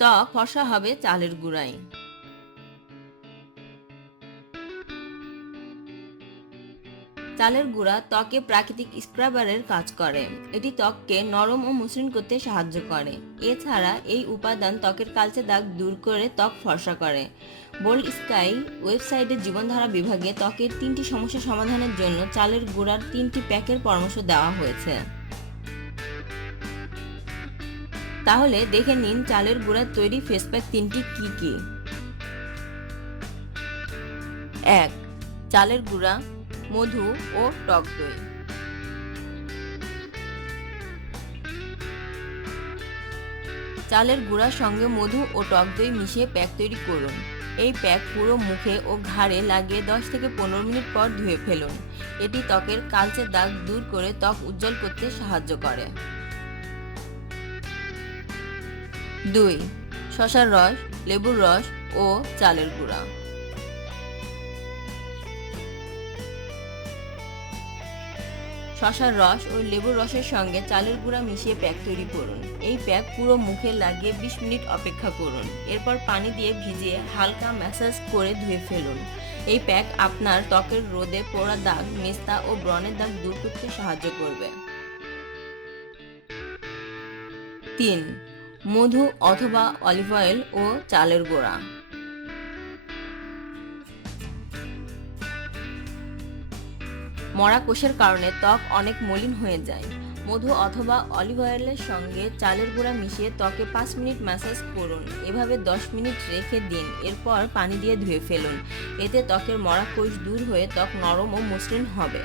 ত্বক ফসা হবে চালের গুঁড়ায়। চালের গুঁড়া ত্বকে প্রাকৃতিক স্ক্রাবারের কাজ করে। এটি ত্বককে নরম ও মসৃণ করতে সাহায্য করে। এছাড়া এই উপাদান ত্বকের কালচে দাগ দূর করে ত্বক ফর্সা করে। বোল্ড স্কাই ওয়েবসাইটের জীবনধারা বিভাগে ত্বকের তিনটি সমস্যা সমাধানের জন্য চালের গুঁড়ার তিনটি প্যাকের পরামর্শ দেওয়া হয়েছে। তাহলে দেখে নিন চালের গুঁড়ার তৈরি ফেস প্যাক তিনটি কি কি। এক, চালের গুঁড়া মধু ও টক দই। চালের গুঁড়ার সঙ্গে মধু ও টক দই মিশিয়ে প্যাক তৈরি করুন। এই প্যাক পুরো মুখে ও ঘাড়ে লাগিয়ে 10 থেকে পনেরো মিনিট পর ধুয়ে ফেলুন। এটি ত্বকের কালচে দাগ দূর করে ত্বক উজ্জ্বল করতে সাহায্য করে। দুই শশার রস, লেবুর রস ও চালের গুঁড়া। শশার রস ও লেবুর রসের সঙ্গে চালের গুঁড়া মিশিয়ে প্যাক তৈরি করুন। এই প্যাক পুরো মুখে লাগিয়ে ২০ মিনিট অপেক্ষা করুন। এরপর পানি দিয়ে ভিজিয়ে হালকা ম্যাসাজ করে ধুয়ে ফেলুন। এই প্যাক আপনার ত্বকের রোদে পোড়া দাগ, মেস্তা ও ব্রণের দাগ দূর করতে সাহায্য করবে। তিন, মধু অথবা অলিভ অয়েল ও চালের গুঁড়া। মরা কোষের কারণে ত্বক অনেক মলিন হয়ে যায়। মধু অথবা অলিভ অয়েলের সঙ্গে চালের গুঁড়া মিশিয়ে ত্বকে পাঁচ মিনিট ম্যাসাজ করুন। এভাবে দশ মিনিট রেখে দিন। এরপর পানি দিয়ে ধুয়ে ফেলুন। এতে ত্বকের মরা কোষ দূর হয়ে ত্বক নরম ও মসৃণ হবে।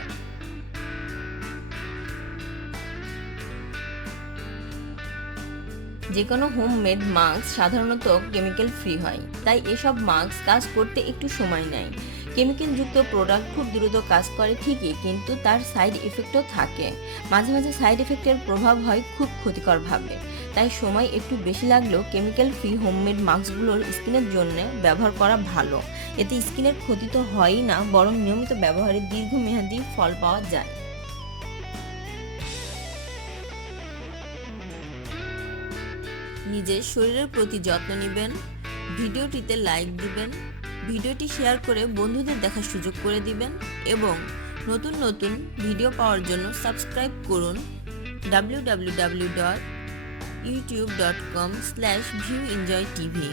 যে কোনো হোমমেড মাস্ক সাধারণত কেমিক্যাল ফ্রি হয়। তাই এসব মাস্ক কাজ করতে একটু সময় নেয়। কেমিক্যালযুক্ত প্রোডাক্ট খুব দ্রুত কাজ করে ঠিকই, কিন্তু তার সাইড ইফেক্টও থাকে। মাঝে মাঝে সাইড ইফেক্টের প্রভাব হয় খুব ক্ষতিকরভাবে তাই সময় একটু বেশি লাগলেও কেমিক্যাল ফ্রি হোমমেড মাস্কগুলোর স্কিনের জন্য ব্যবহার করা ভালো। এতে স্কিনের ক্ষতি তো হয়ই না, বরং নিয়মিত ব্যবহারে দীর্ঘমেয়াদী ফল পাওয়া যায়। নিজের শরীরের প্রতি যত্ন নেবেন, ভিডিওটিতে লাইক দিবেন ভিডিওটি শেয়ার করে বন্ধুদের দেখার সুযোগ করে দিবেন এবং নতুন নতুন ভিডিও পাওয়ার জন্য সাবস্ক্রাইব করুন W W W dot YouTube dot com slash view enjoy TV